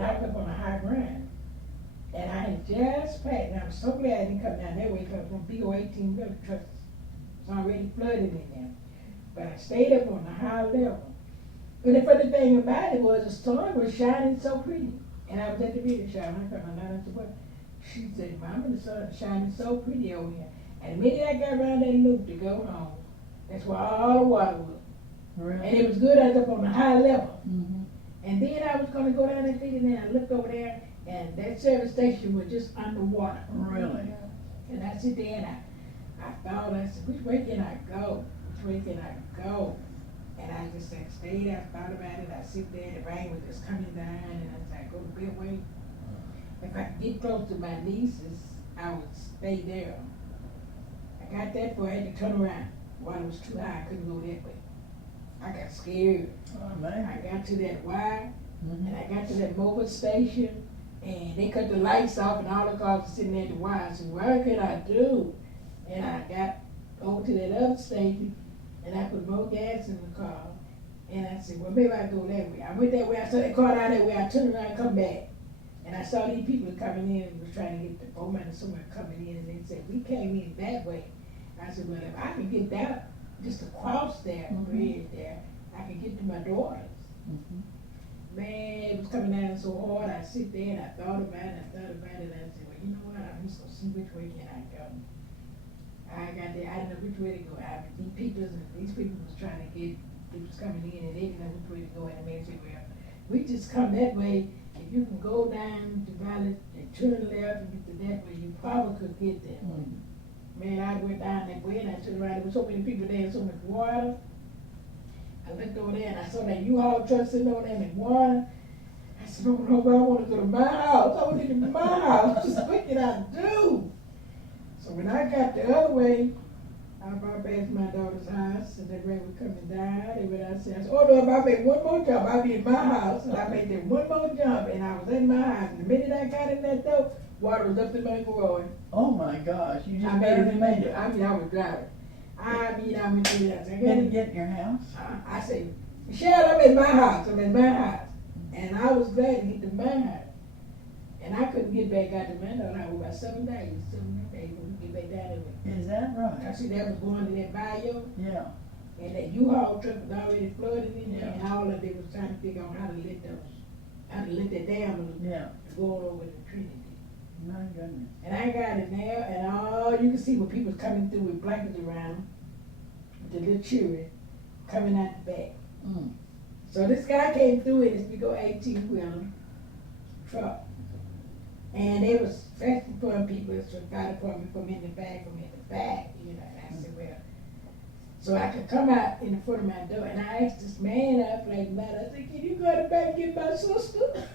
and I was up on a high ground. And I had just passed, and I'm so glad I didn't come down that way, because from BO18 river trucks was already flooded in there. But I stayed up on the high level. But the funny thing about it was the sun was shining so pretty. And I was at the video shop, and I got my line to work. She said, Mama, the sun is shining so pretty over here. And the minute I got around that loop to go home, that's where all the water was. Really? And it was good, I was up on the high level. Mm-hmm. And then I was gonna go down that thing, and then I looked over there, and that service station was just underwater. Really? And I sit there and I thought, I said, which way can I go? Which way can I go? And I just stayed there, thought about it. I sit there, the rain was just coming down, and I said, go the big way. If I could get close to my nieces, I would stay there. I got that far, I had to turn around. Water was too high, I couldn't go that way. I got scared. Oh, man. I got to that wire, Mm-hmm. and I got to that mobile station, and they cut the lights off, and all the cars were sitting there at the wire. I said, what can I do? And I got over to that other station, and I put more gas in the car. And I said, well, maybe I'll go that way. I went that way, I saw that car down that way, I turned around and come back. And I saw these people coming in and was trying to get the foreman or someone coming in, and they said, we came in that way. I said, well, if I can get that, just across that bridge there, I can get to my daughters. Mm-hmm. Man, it was coming down so hard, I sit there and I thought about it, and I said, well, you know what, I'm just gonna see which way can I go. I got there, I didn't know which way to go. These people was trying to get, they was coming in and they didn't know which way to go, and the man said, well, we just come that way. If you can go down the valley and turn left and get to that way, you probably could get there. Mm-hmm. Man, I went down that way and I turned around, there was so many people there and so much water. I looked over there and I saw that U-Haul truck sitting over there in the water. I said, oh no, I want to go to my house. I want to get to my house. What can I do? So when I got the other way, I brought back to my daughter's house, and that rain was coming down. And when I said, oh no, if I made one more jump, I'll be in my house. And I made that one more jump, and I was in my house. And the minute I got in that door, water was up to my garage. Oh my gosh, you just I barely made it. I mean, I was driving. I went through that. I Did it get in your house? I said, Michelle, I'm in my house. I'm in my house. And I was glad to get to my house. And I couldn't get back out to my house. I was about 7 days. 7 days when we get back down there. Is that right? I see that was going to that bayou. Yeah. And that U-Haul truck was already flooded in there. Yeah. And all of them was trying to figure out how to let that dam Yeah. go over the Trinity. My goodness. And I got in there, and all you could see were people coming through with blankets around them, with the little children coming out the back. Mm. So this guy came through in this big old 18-wheeler truck. And they was asking for people, it's the fire department from in the back, you know. And I said, well, so I could come out in the front of my door, and I asked this man up like that, I said, can you go to the back and get my sister?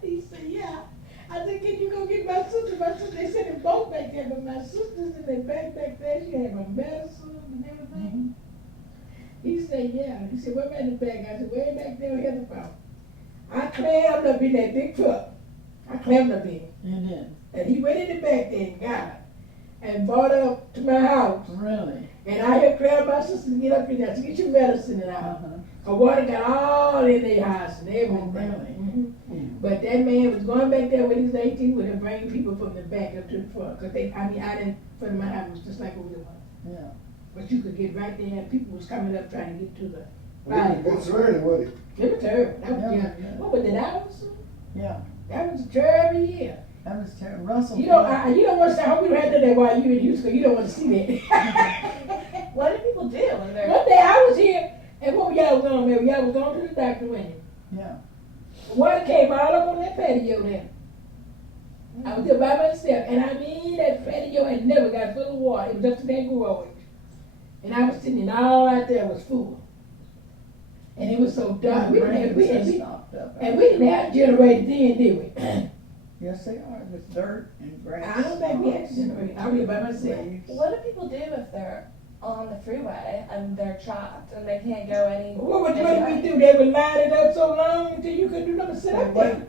He said, yeah. I said, can you go get my sister? My sister, they said them both back there, but my sister's in the back there. She had my medicine and everything. Mm-hmm. He said, yeah. He said, what about in the back? I said, way back there, here the phone. I clammed up in that big truck. I clammed up in. You did? And he went in the back there and got her and brought her up to my house. Really? And I had crammed my sister to get up in there to get your medicine and all. Uh-huh. Her water got all in their house and everything. Oh, really? Mm-hmm. Yeah. But that man was going back there with his 18 with him, bringing people from the back up to the front. Cause out in front of my house was just like over the one. Yeah. But you could get right there, and people was coming up trying to get to the Well, it was concerning, wasn't it? It was terrible. That was Yeah, yeah. yeah. What was it? That was Yeah. that was a terrible year. That was terrible. Russell. You don't you don't want to say, I hope you had that while you in Houston. You don't want to see that. What do people do when they're... One day I was here, and what y'all was on there? Y'all was going to the doctor, wasn't you? Yeah. Water came all up on that patio there. I was there by myself, and I mean that patio had never got full of water. It was up to that garage. And I was sitting, and all out there was full. And it was so dark. We didn't have generators then, did we? Yes, they are. With dirt and grass. I don't think we had generators. I was by myself. What do people do if they're on the freeway and they're trapped and they can't go any... What did we do? They would line it up so long until you couldn't do nothing but sit up there.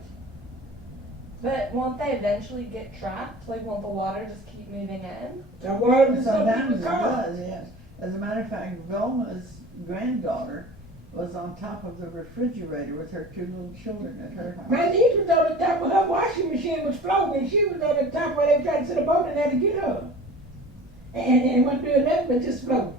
But won't they eventually get trapped? Like, won't the water just keep moving in? The water was Sometimes something it called. does, yes. As a matter of fact, Velma's granddaughter was on top of the refrigerator with her two little children at her house. My niece was on the top of her washing machine was floating, and she was on the top where they were trying to set a boat in there to get her. And wasn't doing nothing but just float.